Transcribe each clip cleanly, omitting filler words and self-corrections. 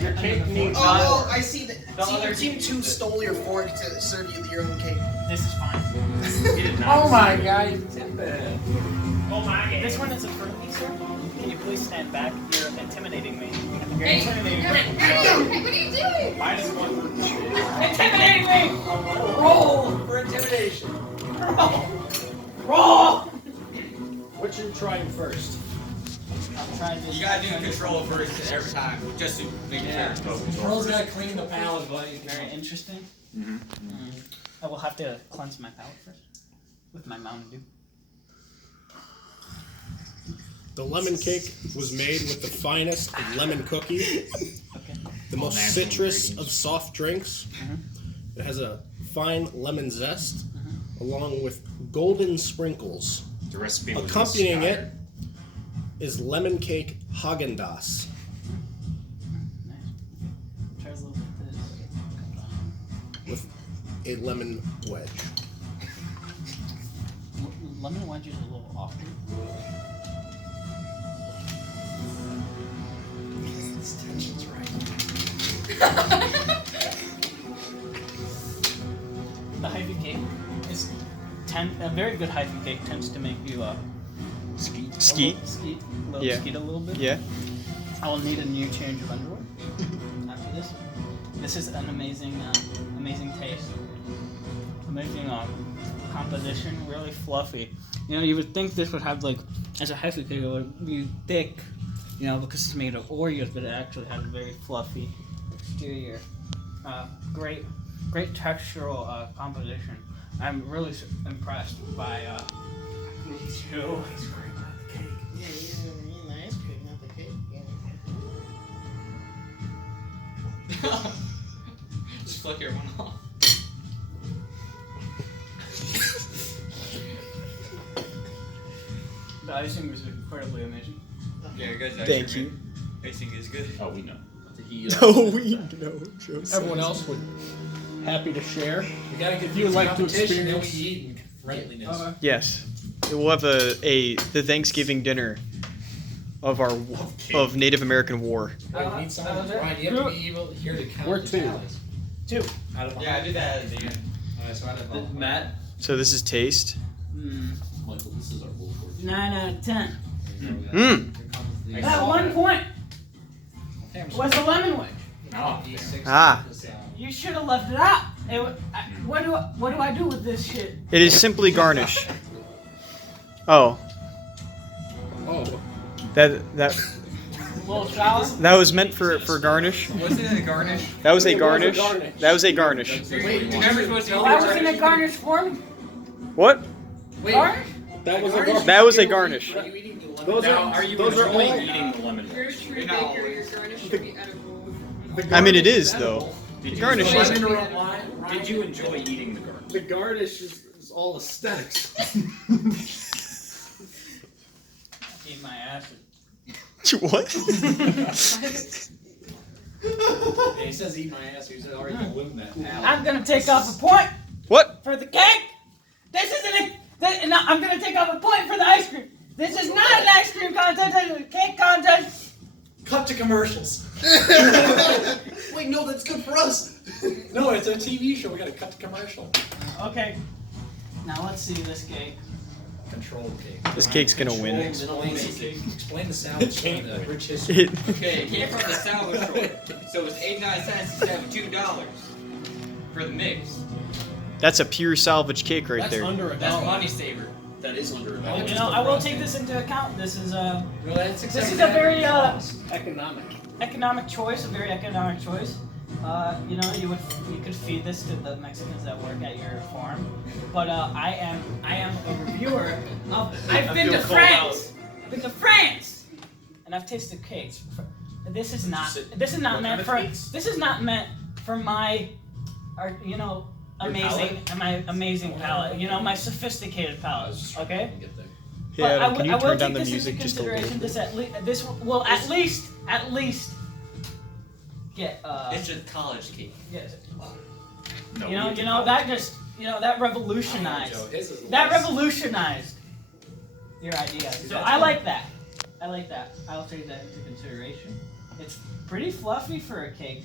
Your cake needs. Oh, I see that. Team 2 stole your fork to serve you your own cake. This is fine. Oh my god, you did that. Oh my god. This one isn't for me, sir. Can you please stand back? You're intimidating me. You're intimidating me. Hey, what are you doing? -1. Intimidating me! Roll for intimidation. Roll! What you trying first? I'm trying to. You gotta do control first every time, just to make sure. Control's gotta clean the palate, buddy. Very interesting. I will have to cleanse my palate first with my Mountain Dew. The lemon cake was made with the finest of lemon cookies, the most citrus of soft drinks. It has a fine lemon zest, along with golden sprinkles. The recipe was Accompanying it inspired. is lemon cake Haagen-Dazs. Try a little bit of this. With a lemon wedge. Lemon wedge is a little off. This tension's right. The hyphy cake is a very good hyphy cake tends to make you Skeet. skeet a little bit. Yeah. I will need a new change of underwear after this. This is an amazing, amazing taste. Amazing composition, really fluffy. You know, you would think this would have like, as a hyphy cake, it would be thick, you know, because it's made of Oreos, but it actually has a very fluffy exterior. Great textural composition. I'm really impressed by these two. Yeah, you're the ice cream, not the cake. Yeah. Just flick everyone off. The icing was incredibly amazing. Yeah, you guys. Thank you. Icing is good. Oh, we know. Oh, we know. Joseph. Everyone else would happy to share. We gotta get If you would like to competition, then we experience- eat in friendliness. Yes. We'll have the Thanksgiving dinner of Native American war. Right, we need someone. Ryan, you have to be able here to count We're the two. tallies. 2. Out of Yeah, I did that at the end. Alright, so out of Matt. So this is taste. Michael, this is our bullshit. 9 out of 10. Mmm. At 1 point was the lemon wedge. Ah. You should have left it out. What do I do with this shit? It is simply garnish. Oh. Oh, That Little shower. that was meant for garnish. Wasn't it a garnish? That was a It was a garnish. garnish. That was a garnish. Wait, you're never supposed to eat Why wasn't it garnish for me? What? Garnish? that was a garnish. That was a garnish. Those Now, are are you those are enjoying all. eating the lemon? You're a true No. baker, your garnish should be edible. I mean, it is though. Did Garnish you is- enjoy, did you enjoy eating the garnish? The garnish is all aesthetics. Eat my acid. What? Yeah, he says eat my ass. He's already gonna win that. I'm gonna take off a point What? for the cake. This isn't a. No, I'm gonna take off a point for the ice cream. This is not an ice cream contest. It's a cake contest. Cut to commercials. Wait, no, that's good for us. No, it's a TV show. We gotta cut to commercial. Okay. Now let's see this cake. Control cake. This cake's gonna win. Explain the sandwich and the rich history. It, Okay, it came from the salvage store. So it was 89 cents instead of $2 for the mix. that's a pure salvage cake right That's there. under a That's dollar. money saver. That is under a You dollar. know, I will take this into account. This is No, that's This is a very Economic. economic choice, a very economic choice. You know, you could feed this to the Mexicans that work at your farm, but I am a reviewer of. I've been to France. I've been to France, and I've tasted cakes. This is not meant for. This is not meant for my, you know, amazing palate. You know, my sophisticated palate. Okay. Yeah, But can you I will turn down take the this music into just a little consideration. bit? This will at least get It's just college cake. yes. No, You know, we- that revolutionized your idea. So I like that. I'll take that into consideration. it's pretty fluffy for a cake.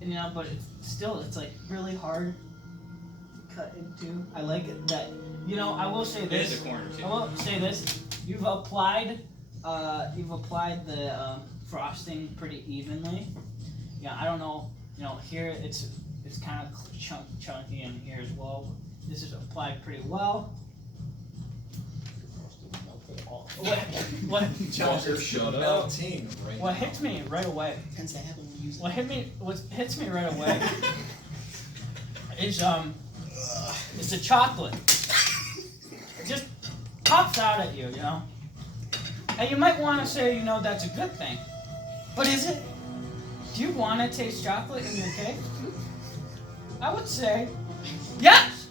You know, but it's like really hard to cut into. I like it that, you know, I will say this. The corner too. I will say this. You've applied the frosting pretty evenly. Yeah, I don't know. You know, here it's kind of chunky in here as well. This is applied pretty well. What Shut up. Melting. what hits me right away? Tends to happen when you use it. What hits me right away is the chocolate. It just pops out at you, you know. And you might want to say, you know, that's a good thing. But is it? Do you want to taste chocolate in your cake? I would say, yes!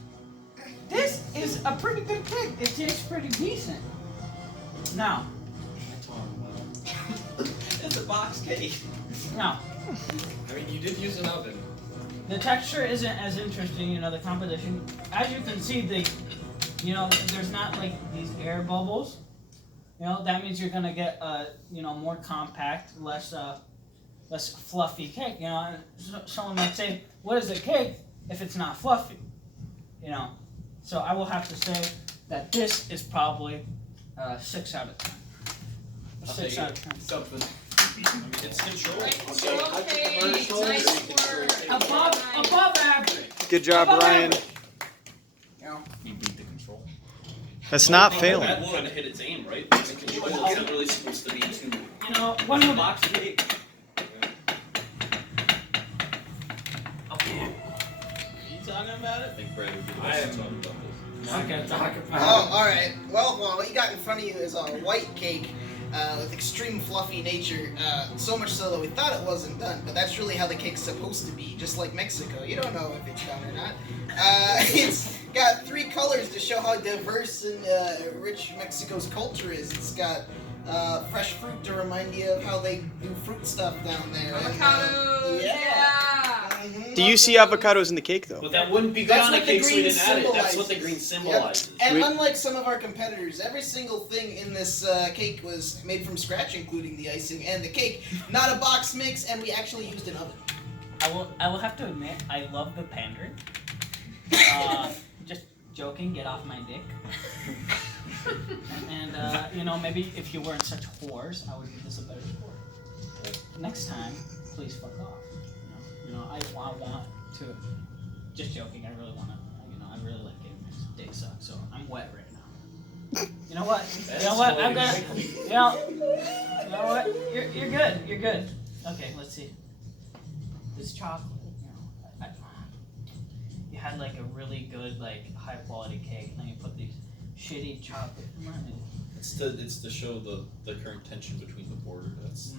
This is a pretty good cake. It tastes pretty decent. Now, It's a box cake. now, I mean, you did use an oven. the texture isn't as interesting, you know, the composition. As you can see, you know, there's not like these air bubbles. You know, that means you're gonna get a, you know, more compact, less fluffy cake. You know, and someone might say, "What is a cake if it's not fluffy?" You know, so I will have to say that this is probably 6 out of 10. 6 out of 10. Something. It's control. Okay, nice work. Above average. Good job, Above Ryan. average. You know, You beat the control. That's not failing. That one hit its aim, right? The control isn't really supposed to be too. you know, one of the Box cake. Okay. Are you talking about it? I think Brad would be the I best am- to talk about this. Not gonna talk Oh, about alright. Well, what you got in front of you is a white cake with extreme fluffy nature. So much so that we thought it wasn't done, but that's really how the cake's supposed to be, just like Mexico. You don't know if it's done or not. It's got 3 colors to show how diverse and rich Mexico's culture is. It's got fresh fruit to remind you of how they do fruit stuff down there. and, Avocados. Yeah. Mhm. Do you see avocados in the cake though? But that wouldn't be good That's on a what the cake, so we green didn't add it. That's what the symbolizes. green symbolizes. And We- unlike some of our competitors, every single thing in this cake was made from scratch, including the icing and the cake. Not a box mix, and we actually used an oven. I will have to admit, I love the pandering. Just joking, get off my dick. And you know, maybe if you weren't such whores, I would give this a better score. Next time, please fuck off. You know, I want to. Just joking. I really want to. You know, I really like getting my dick sucked, so I'm wet right now. You know what? You know what? I'm gonna. You know what? You're good. You're good. Okay, let's see. This chocolate. You know, you had like a really good, like high quality cake, and then you put these shitty chocolate. It's to show the current tension between the border. That's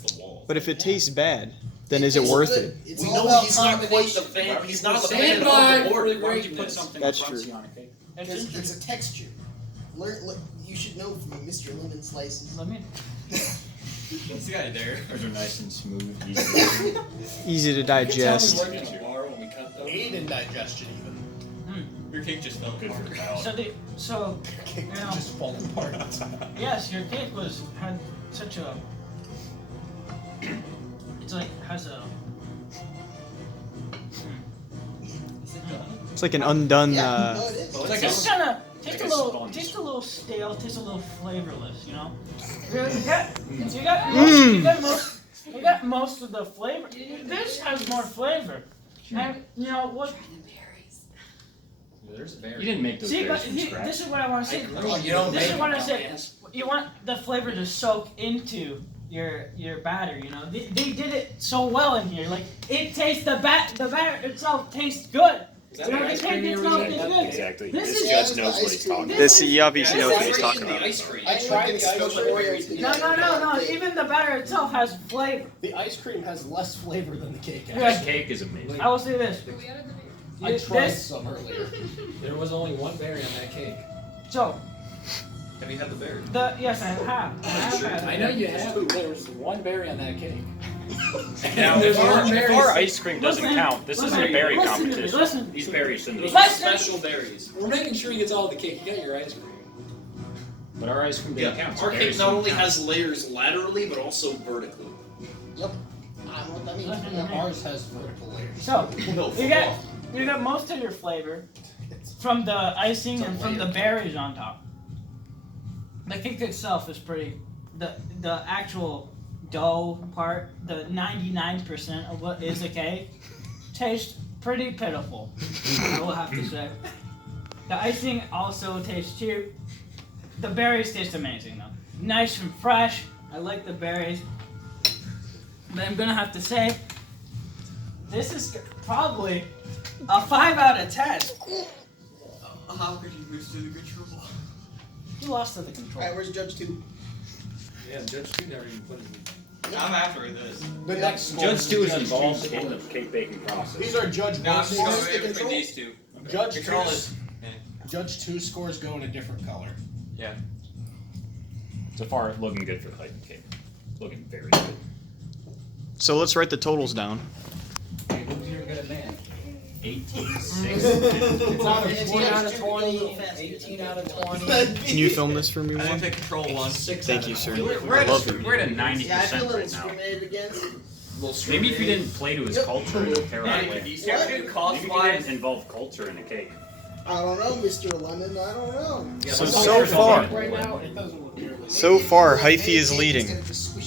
the wall. But if it tastes bad, then is it worth it? It's We all know about he's not quite the combination. fan. He's not the Stand fan by of the for border. the Why would you put greatness. something That's crunchy true. on a cake? Because it's a texture. You should know from Mr. Lemon Slices. Let me. This guy there. Those are nice and smooth. Easy. Easy to digest. We worked in a bar when we cut those. Aid in digestion, even. Your cake just felt good for your mouth. So Cake You know. just fall apart. yes, your cake had such a. It's like has a. It's like an undone. Yeah, no, it is. Well, it's like Tastes a- kind of like tastes a a little sponge. tastes a little stale, tastes a little flavorless. You know. You got most of the flavor. This has more flavor. And you know what? There's you didn't make those See, but berries from scratch. this is what I want to say. Oh, you don't This is make what I them, say. yes. You want the flavor to soak into your batter. You know, they did it so well in here. Like it tastes the batter itself tastes good. Is that You know, the the ice cake cream you itself were is using? good. Exactly. This This is- judge knows what he's talking about. This he obviously knows what he's Right talking in the about. ice cream. I tried the ice cream. No. Even the batter itself has flavor. The ice cream has less flavor than the cake. Yeah. This cake is amazing. I will say this. We added the beer. I tried This- some earlier. There was only one berry on that cake. So Have you had the berry? yes, I have. I have had I it. know you have, but there was one berry on that cake. Now, There's if our, one berry. if our ice cream doesn't Listen, count, this isn't listen, a berry listen to me, competition. listen. These berries shouldn't be. Those Listen. are special berries. We're making sure he gets all the cake. You got your ice cream. But our ice cream didn't count. so Our berries cake not shouldn't only count. has layers laterally, but also vertically. Yep. I don't know what that means. Listen. Ours has vertical layers. So you got most of your flavor from the icing and from the berries on top. The cake itself is pretty. The actual dough part, the 99% of what is a cake, tastes pretty pitiful. I will have to say. The icing also tastes cheap. The berries taste amazing though. Nice and fresh. I like the berries. But I'm gonna have to say, this is probably a 5 out of 10. How could you lose to the control? You lost to the control. Alright, where's Judge 2? Yeah, Judge 2 never even put it in. I'm after this. The next score Judge 2 is Judge involved two's in the score. cake baking process. These are Judge No, I'm 1 just going scores. away between control? these two. Judge Control 2's is. Judge 2 scores go in a different color. Yeah. So far, looking good for the Titan cake. Looking very good. So let's write the totals down. Hey, who's your good man? 18, 6. It's out of 20 out of 20, 18 out of 20. Can you film this for me, I Juan? didn't pick control one. Thank you, sir. We're I at love a, you. we're at a 90% Yeah, I feel a little right now. discriminated against. Maybe if you didn't play to his culture, it would tear Yeah, it you away. do Maybe have to do cost if you wise. didn't involve culture in a cake. I don't know, Mr. Lemon. I don't know. So far, Right now, it doesn't look nearly. so far, Hyphy is leading. It's gonna just squeeze